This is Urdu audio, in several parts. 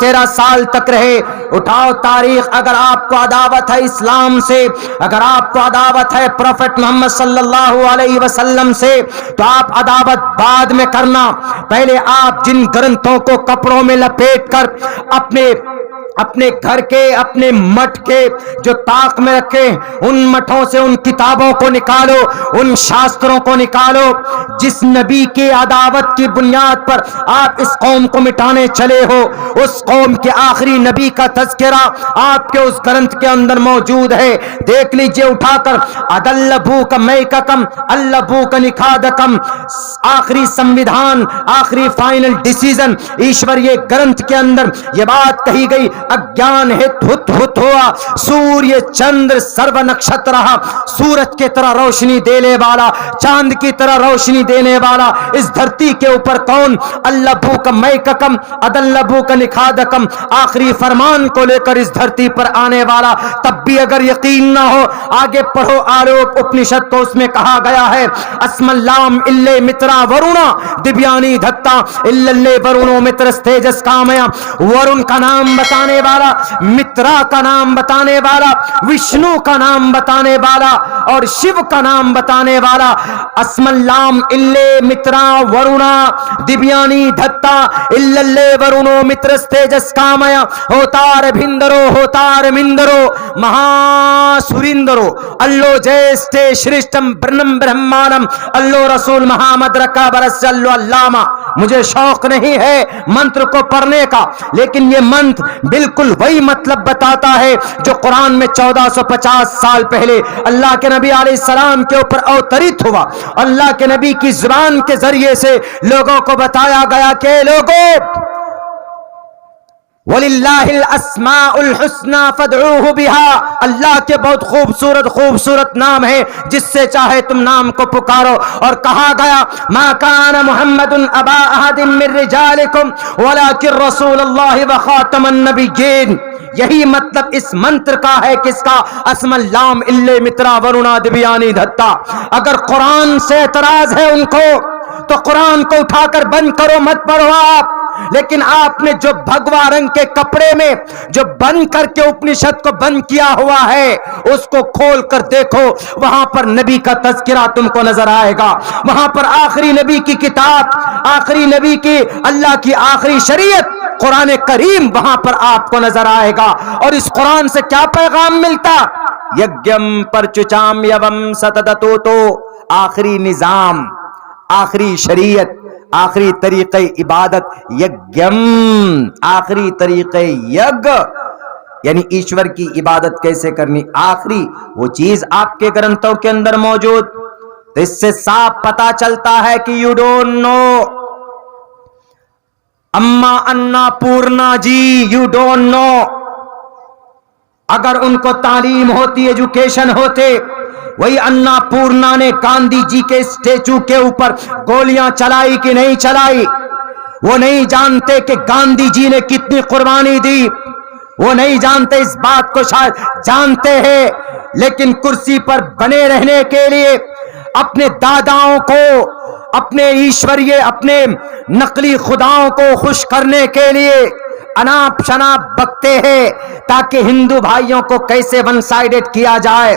13 سال تک رہے. اٹھاؤ تاریخ. اگر آپ کو عداوت ہے اسلام سے, اگر آپ کو عداوت ہے پروفٹ محمد صلی اللہ علیہ وسلم سے, تو آپ عداوت بعد میں کرنا. پہلے آپ جن گرنتھوں کو کپڑوں میں لپیٹ کر اپنے گھر کے, اپنے مٹھ کے جو طاق میں رکھے, ان مٹھوں سے ان کتابوں کو نکالو, ان شاستروں کو نکالو. جس نبی کی عداوت کی بنیاد پر آپ اس قوم کو مٹانے چلے ہو, اس قوم کے آخری نبی کا تذکرہ آپ کے اس گرنتھ کے اندر موجود ہے. دیکھ لیجئے اٹھا کر. ادلبوک میککم اللبوک نکادکم, آخری سنویدھان, آخری فائنل ڈیسیزن ایشوریہ گرنتھ کے اندر یہ بات کہی گئی. اگیان ہت ہت ہت ہوا, سوریہ چندر سرو نکشترہ, سورج کی طرح روشنی دینے والا, چاند کی طرح روشنی دینے والا اس دھرتی کے اوپر کون؟ اللبوک میککم ادلبوک نکادکم, آخری فرمان کو لے کر اس دھرتی پر آنے والا. تب بھی اگر یقین نہ ہو, آگے پڑھو آلوک اپنشد کو, اس میں کہا گیا ہے اسم اللام اللہ مترا ورونا دیبیانی دھتا اللہ ورونو مترس تیجس کامیا. ورون کا نام بتانے والا, مترا کا نام بتانے والا, وشنو کا نام بتانے والا اور شیو کا نام بتانے والا. اسم اللام اللہ مترا ورونا دیبیانی دھتا اللہ ورونو مترس تیجس کامیا. ہوتار بھندرو ہوتار مندرو مہا سریندرو اللہ جیستے شرشتم برنم برہمانم اللہ رسول محمد رکا برس اللہ علامہ. مجھے شوق نہیں ہے منتر کو پڑھنے کا, لیکن یہ منتر بالکل وہی مطلب بتاتا ہے جو قرآن میں 1450 سال پہلے اللہ کے نبی علیہ السلام کے اوپر اوترت ہوا. اللہ کے نبی کی زبان کے ذریعے سے لوگوں کو بتایا گیا کہ لوگوں وَلِلَّهِ الْأَسْمَاءُ الْحُسْنَى فَادْعُوهُ بِهَا, اللہ کے بہت خوبصورت نام ہے, جس سے چاہے تم نام کو پکارو. اور کہا گیا مَا كَانَ مُحَمَّدٌ أَبَا أَحَدٍ مِّن رِّجَالِكُمْ وَلَٰكِن رَّسُولَ اللَّهِ وَخَاتَمَ النَّبِيِّينَ. یہی مطلب اس منتر کا ہے, کس کا؟ اسم اللام اللہ مترا ورونا دیبیانی دھتا. اگر قرآن سے اعتراض ہے ان کو, تو قرآن کو اٹھا کر بند کرو, مت پڑھو آپ. لیکن آپ نے جو بھگوا رنگ کے کپڑے میں جو بند کر کے اپنشد کو بند کیا ہوا ہے, اس کو کھول کر دیکھو, وہاں پر نبی کا تذکرہ تم کو نظر آئے گا. وہاں پر آخری نبی کی کتاب, آخری نبی کی, اللہ کی آخری شریعت قرآن کریم وہاں پر آپ کو نظر آئے گا. اور اس قرآن سے کیا پیغام ملتا؟ یگم پرچچام یوم ستدتو, تو آخری نظام, آخری شریعت, آخری طریقہ عبادت, یگم, آخری طریقہ یگ یعنی ایشور کی عبادت کیسے کرنی, آخری وہ چیز آپ کے گرنتھوں کے اندر موجود. تو اس سے صاف پتا چلتا ہے کہ یو ڈونٹ نو. اما انا پورنا جی, یو ڈونٹ نو. اگر ان کو تعلیم ہوتی, ایجوکیشن ہوتے, وہی انا پورنا نے گاندھی جی کے اسٹیچو کے اوپر گولیاں چلائی کہ نہیں چلائی, وہ نہیں جانتے کہ گاندھی جی نے کتنی قربانی دی, وہ نہیں جانتے. اس بات کو شاید جانتے ہیں, لیکن کرسی پر بنے رہنے کے لیے اپنے داداؤں کو, اپنے ایشوریہ, اپنے نقلی خداؤں کو خوش کرنے کے لیے اناپ شناپ بکتے ہیں, تاکہ ہندو بھائیوں کو کیسے ون سائیڈڈ کیا جائے,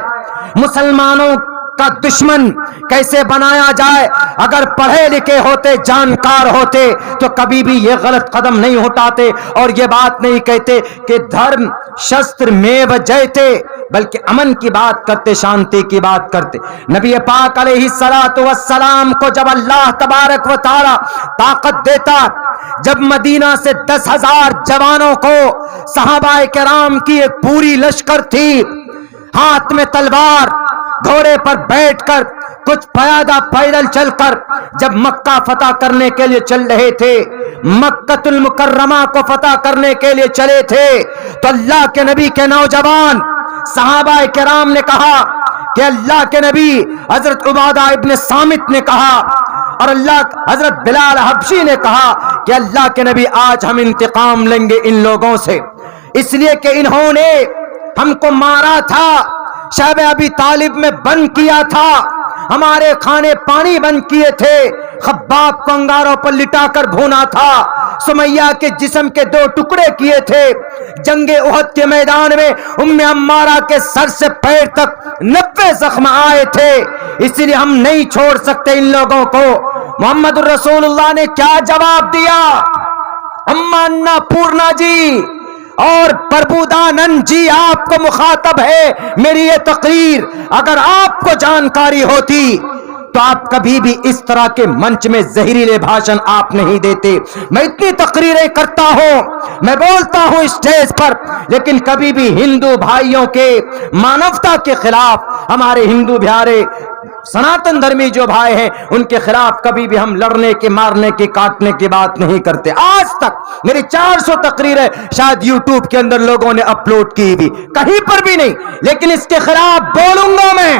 مسلمانوں کا دشمن کیسے بنایا جائے. اگر پڑھے لکھے ہوتے, جانکار ہوتے, تو کبھی بھی یہ غلط قدم نہیں اٹھاتے اور یہ بات نہیں کہتے کہ دھرم شستر میو جیتے, بلکہ امن کی بات کرتے, شانتی کی بات کرتے. نبی پاک علیہ السلام کو جب اللہ تبارک و تعالی طاقت دیتا, جب مدینہ سے 10,000 جوانوں کو, صحابہ کرام کی ایک پوری لشکر تھی, ہاتھ میں تلوار, گھوڑے پر بیٹھ کر, کچھ پیادہ پیدل چل کر, جب مکہ فتح کرنے کے لیے چل رہے تھے, مکہ المکرمہ کو فتح کرنے کے لیے چلے تھے, تو اللہ کے نبی کے نوجوان صحابہ کرام نے کہا کہ اللہ کے نبی حضرت عبادہ ابن صامت نے کہا, اور اللہ حضرت بلال حبشی نے کہا کہ اللہ کے نبی آج ہم انتقام لیں گے ان لوگوں سے, اس لیے کہ انہوں نے ہم کو مارا تھا, شب ابی طالب میں بند کیا تھا, ہمارے کھانے پانی بند کیے تھے, خباب کو انگاروں پر لٹا کر بھونا تھا, سمیہ کے جسم کے 2 ٹکڑے کیے تھے جنگ احد کے میدان میں. ام عمارہ کے سر سے پیر تک 90 زخم آئے تھے. اس لیے ہم نہیں چھوڑ سکتے ان لوگوں کو. محمد رسول اللہ نے کیا جواب دیا؟ اما انا پورنا جی اور پربودانند جی آپ کو مخاطب ہے میری یہ تقریر. اگر آپ کو جانکاری ہوتی تو آپ کبھی بھی اس طرح کے منچ میں زہریلے بھاشن آپ نہیں دیتے. میں اتنی تقریریں کرتا ہوں, میں بولتا ہوں اسٹیج پر, لیکن کبھی بھی ہندو بھائیوں کے مانوتا کے خلاف, ہمارے ہندو پیارے سناتن دھرمی جو بھائی ہیں ان کے خلاف کبھی بھی ہم لڑنے کے, مارنے کے, کاٹنے کی بات نہیں کرتے. آج تک میری 400 تقریریں شاید یوٹیوب کے اندر لوگوں نے اپلوڈ کی بھی, کہیں پر بھی نہیں, لیکن اس کے خلاف بولوں گا, میں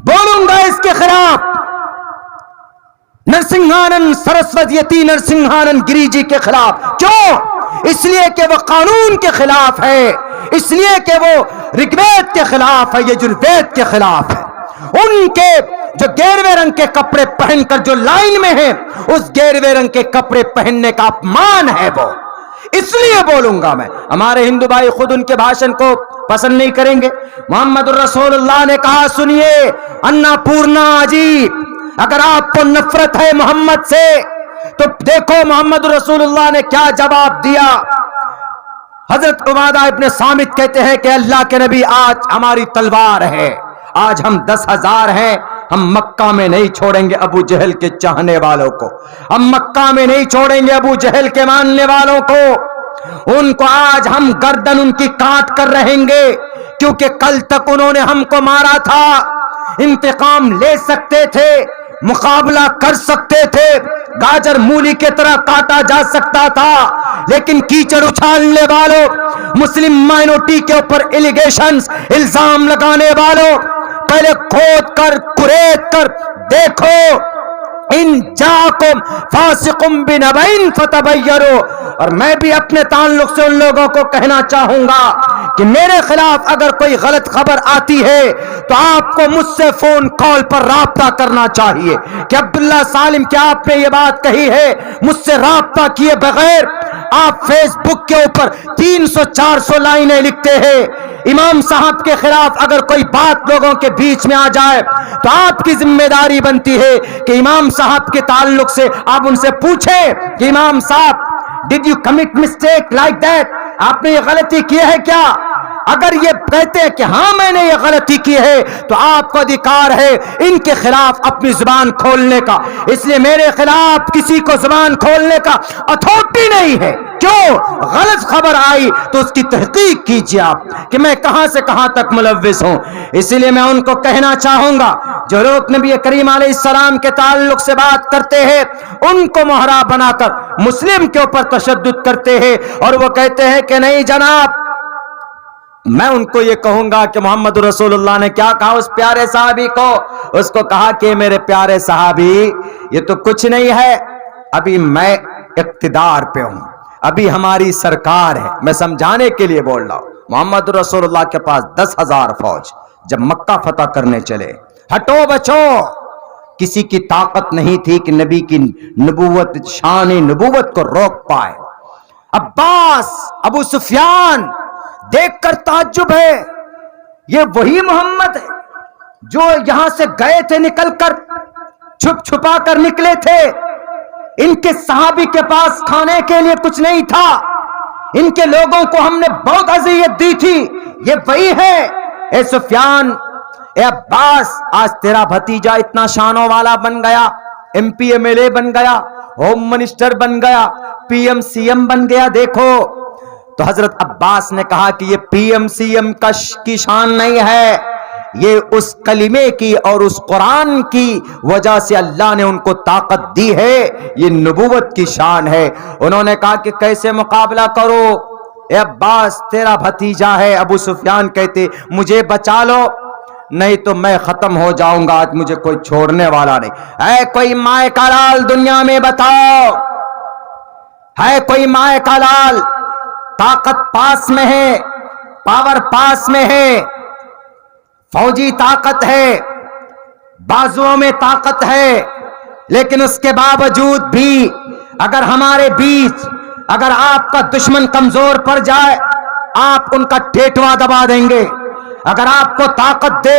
بولوں گا اس کے خلاف. نرسنگھانند سرسوتی نرسنگھانند گری جی کے خلاف. کیوں؟ اس لیے کہ وہ قانون کے خلاف ہے, اس لیے کہ وہ رگوید کے خلاف ہے, یجروید کے خلاف ہے. ان کے جو گیروے رنگ کے کپڑے پہن کر جو لائن میں ہیں, اس گیروے رنگ کے کپڑے پہننے کا اپمان ہے وہ, اس لیے بولوں گا میں. ہمارے ہندو بھائی خود ان کے بھاشن کو پسند نہیں کریں گے. محمد الرسول اللہ نے کہا سنیے انا پورنا جی, اگر آپ کو نفرت ہے محمد سے تو دیکھو محمد رسول اللہ نے کیا جواب دیا. حضرت عبادہ ابن صامت کہتے ہیں کہ اللہ کے نبی آج ہماری تلوار ہے, آج ہم 10,000 ہیں, ہم مکہ میں نہیں چھوڑیں گے ابو جہل کے چاہنے والوں کو, ہم مکہ میں نہیں چھوڑیں گے ابو جہل کے ماننے والوں کو. ان کو آج ہم گردن ان کی کاٹ کر رہیں گے, کیونکہ کل تک انہوں نے ہم کو مارا تھا. انتقام لے سکتے تھے, مقابلہ کر سکتے تھے, گاجر مولی کے طرح کاٹا جا سکتا تھا, لیکن کیچڑ اچھالنے والوں, مسلم مائنورٹی کے اوپر ایلیگیشنز, الزام لگانے والوں, پہلے کھود کر کریت کر دیکھو. ان جاکم فاسقم بنبین فتبینوا. اور میں بھی اپنے تعلق سے ان لوگوں کو کہنا چاہوں گا کہ میرے خلاف اگر کوئی غلط خبر آتی ہے تو آپ کو مجھ سے فون کال پر رابطہ کرنا چاہیے کہ عبداللہ سالم کیا آپ نے یہ بات کہی ہے. مجھ سے رابطہ کیے بغیر آپ فیس بک کے اوپر 300-400 لائنیں لکھتے ہیں. امام صاحب کے خلاف اگر کوئی بات لوگوں کے بیچ میں آ جائے تو آپ کی ذمہ داری بنتی ہے کہ امام صاحب کے تعلق سے آپ ان سے پوچھیں کہ امام صاحب did you commit mistake like that, آپ نے یہ غلطی کی ہے کیا؟ اگر یہ کہتے ہیں کہ ہاں میں نے یہ غلطی کی ہے تو آپ کو ادھیکار ہے ان کے خلاف اپنی زبان کھولنے کا. اس لیے میرے خلاف کسی کو زبان کھولنے کا اتھارٹی نہیں ہے. کیوں؟ غلط خبر آئی تو اس کی تحقیق کیجیے آپ کہ میں کہاں سے کہاں تک ملوث ہوں. اسی لیے میں ان کو کہنا چاہوں گا جو لوگ نبی کریم علیہ السلام کے تعلق سے بات کرتے ہیں ان کو مہرا بنا کر مسلم کے اوپر تشدد کرتے ہیں اور وہ کہتے ہیں کہ نہیں جناب. میں ان کو یہ کہوں گا کہ محمد رسول اللہ نے کیا کہا اس پیارے صحابی کو؟ اس کو کہا کہ میرے پیارے صحابی یہ تو کچھ نہیں ہے, ابھی میں اقتدار پہ ہوں, ابھی ہماری سرکار ہے. میں سمجھانے کے لیے بول رہا ہوں. محمد رسول اللہ کے پاس 10,000 فوج جب مکہ فتح کرنے چلے, ہٹو بچو, کسی کی طاقت نہیں تھی کہ نبی کی نبوت, شان نبوت کو روک پائے. عباس, ابو سفیان دیکھ کر تعجب ہے, یہ وہی محمد ہے جو یہاں سے گئے تھے نکل کر, چھپ چھپا کر نکلے تھے. ان کے صحابی کے پاس کھانے کے لیے کچھ نہیں تھا, ان کے لوگوں کو ہم نے بہت اذیت دی تھی, یہ وہی ہے. اے سفیان, اے عباس, آج تیرا بھتیجا اتنا شانوں والا بن گیا, M P M L A بن گیا, ہوم منسٹر بن گیا, پی ایم سی ایم بن گیا. دیکھو تو حضرت عباس نے کہا کہ یہ پی ایم سی ایم کی شان نہیں ہے, یہ اس کلمے کی اور اس قرآن کی وجہ سے اللہ نے ان کو طاقت دی ہے, یہ نبوت کی شان ہے. انہوں نے کہا کہ کیسے مقابلہ کرو؟ اے عباس تیرا بھتیجا ہے. ابو سفیان کہتے مجھے بچا لو, نہیں تو میں ختم ہو جاؤں گا, آج مجھے کوئی چھوڑنے والا نہیں. ہے کوئی مائے کا لال دنیا میں بتاؤ, ہے کوئی مائے کا لال؟ طاقت پاس میں ہے, پاور پاس میں ہے, فوجی طاقت ہے, بازوؤں میں طاقت ہے, لیکن اس کے باوجود بھی اگر ہمارے بیچ اگر آپ کا دشمن کمزور پڑ جائے آپ ان کا ٹیٹوا دبا دیں گے، اگر آپ کو طاقت دے